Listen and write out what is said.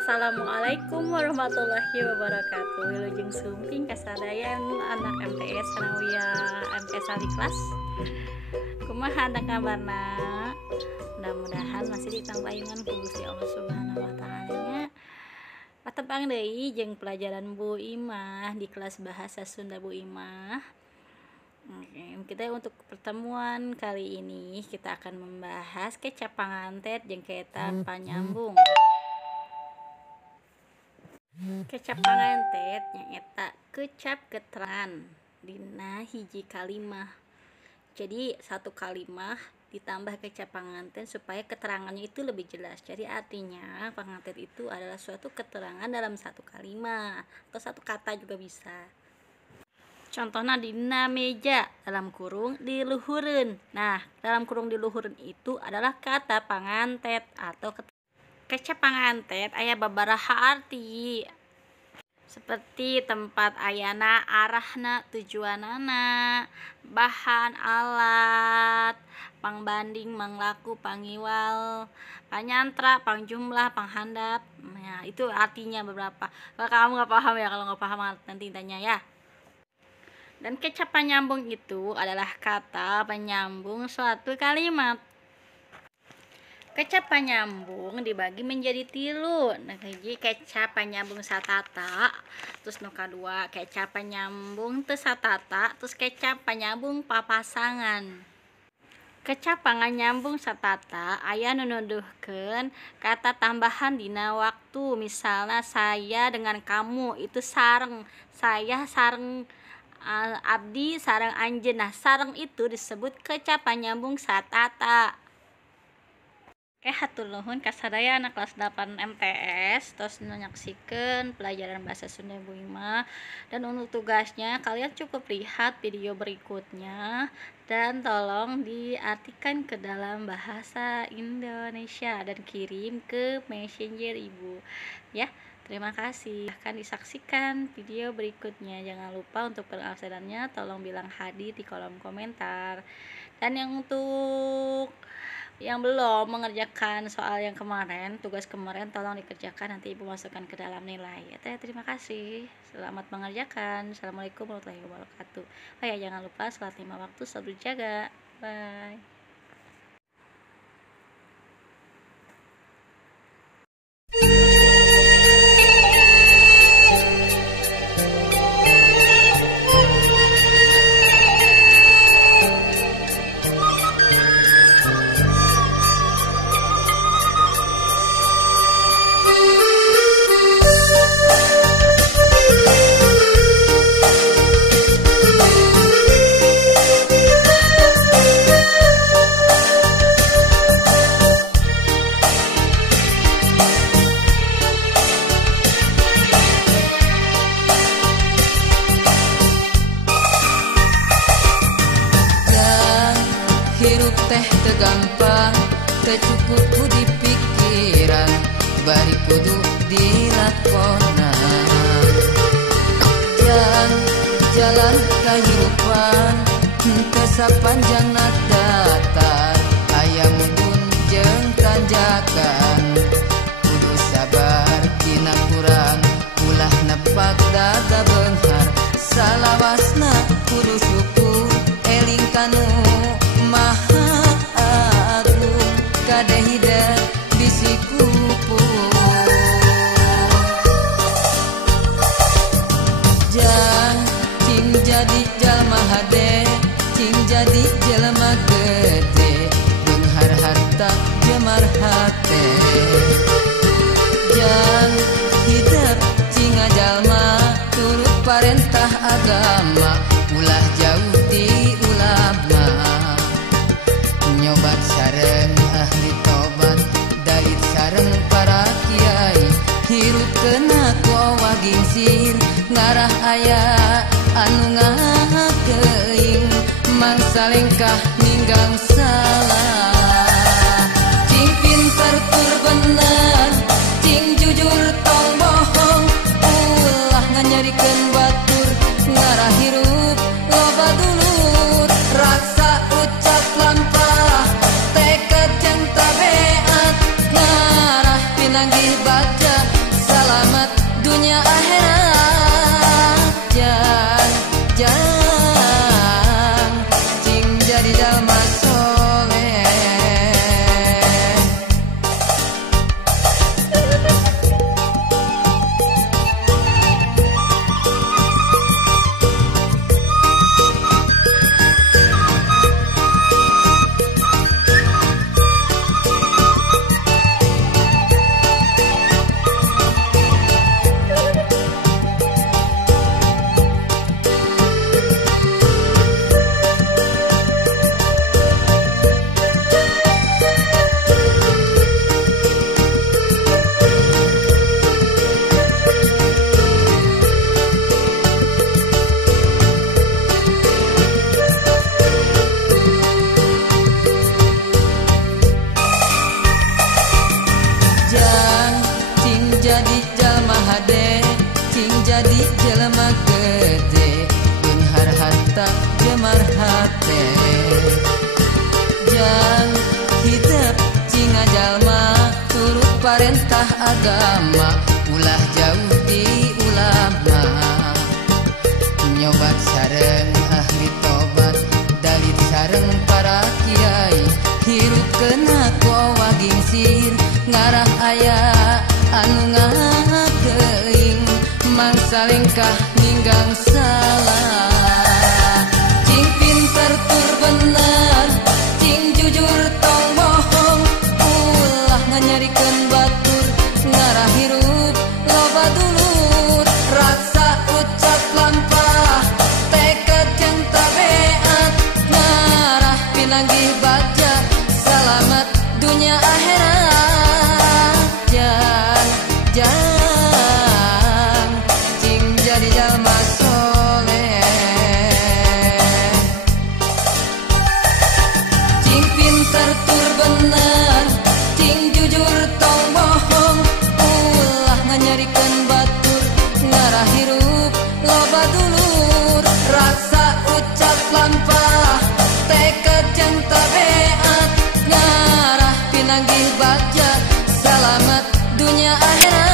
Assalamualaikum warahmatullahi wabarakatuh. Wilujeng sumping kasadayan anak MTS Sanawiyah MTS di kelas. Kumaha anak kabarna? Mudah-mudahan masih ditampayungan ku Gusti Allah Subhanahu wa taala. Patepang deui jeung pelajaran Bu Imah di kelas bahasa Sunda Bu Imah. Kita untuk pertemuan kali ini kita akan membahas kecap pangantet jeung keta panyambung. Kecap pangantet nyaeta kecap keterangan dina hiji kalimah. Jadi satu kalimah ditambah kecap pangantet supaya keterangannya itu lebih jelas. Jadi artinya pangantet itu adalah suatu keterangan dalam satu kalimah atau satu kata juga bisa. Contohnya dina meja dalam kurung diluhureun. Nah, dalam kurung diluhureun itu adalah kata pangantet atau kecap pangantet aya babaraha arti. Seperti tempat ayana, arahna, tujuanana, bahan, alat, pangbanding, manglaku, pangiwal, panyantra, pangjumlah, panghandap. Nah, itu artinya beberapa. Kalau kamu nggak paham ya, kalau nggak paham nanti tanya ya. Dan kecap penyambung itu adalah kata penyambung suatu kalimat. Kecap penyambung dibagi menjadi 3. Nah, hiji kecap penyambung satata, terus nu kadua kecap penyambung teu satata, terus kecap penyambung papasangan. Kecap panganyambung satata aya nu nuduhkeun kata tambahan dina waktu. Misalnya saya dengan kamu itu sareng, saya sareng abdi sareng anjeun. Nah, sareng itu disebut kecap penyambung satata. Oke, hatur nuhun kasadaya anak kelas 8 MTS tos nyaksikeun pelajaran bahasa Sunda Bu Imah. Dan untuk tugasnya kalian cukup lihat video berikutnya dan tolong diartikan ke dalam bahasa Indonesia dan kirim ke Messenger Ibu ya. Terima kasih. Akan disaksikan video berikutnya. Jangan lupa untuk pengabsenannya tolong bilang hadir di kolom komentar. Dan yang untuk yang belum mengerjakan soal yang kemarin, tugas kemarin tolong dikerjakan, nanti Ibu masukkan ke dalam nilai. Terima kasih. Selamat mengerjakan. Assalamualaikum warahmatullahi wabarakatuh. Oh ya, jangan lupa sholat 5 waktu selalu dijaga. Bye. Hirup teh tegampang, tecukup ku di pikiran, bari kudu dilakonan. Jalan kehidupan, teu sapanjangna datar, aya mundun jeung tanjakan. Kudu sabar dina kurang, ulah nepak dada beunghar, salawasna kudu syukur eling kanu Maha Agung kadehida bisi kupu. Jang cing jadi jalma hade, cing jadi jelema gede, beunghar harta jemar hate. Jang hidup cing jalma turut parentah agama, ulah jauh di ulama. Nyobat sareng ahli tobat, dait sareng para kiai, hirup kena kowa gingsir, ngarah aya anu ngakeing, mangsa lengkah ninggang salah. Cing pinter tur bener, cing jujur tong bohong, ulah nganyarikeun batur, ngarah hirup loba dulur, raksa ucap lampah, tekad jeung tabeat, ngarah pinanggih baja selamat dunia akhirat. Jang cing jadi jalma soleh. Jadi jalma hade, cing jadi jalma gede, beunhar harta jemar hate. Jang hidup cing jalma turut parentah agama, ulah jauh di ulama. Nyobat sareng ahli tobat, dalit sareng para kiai, hirup kena kowa gingsir, ngarah aya anu ngageuing mangsa lengkah ninggang salah. Cing pinter tur bener, cing jujur tong bohong, ulah nganyarikeun batur, ngarah hirup loba dulur, rasa ucap lampah, tekad jeung tabeat, ngarah pinanggih baja selamat dunia akhirat. Jang cing jadi jalma soleh. Cing pinter tur bener, cing jujur tong bohong, ulah nganyarikeun batur, ngarah hirup loba dulur, rasa ucap lampah, tekad jeung tabeat, ngarah pinanggih baja selamat dunia akhirat.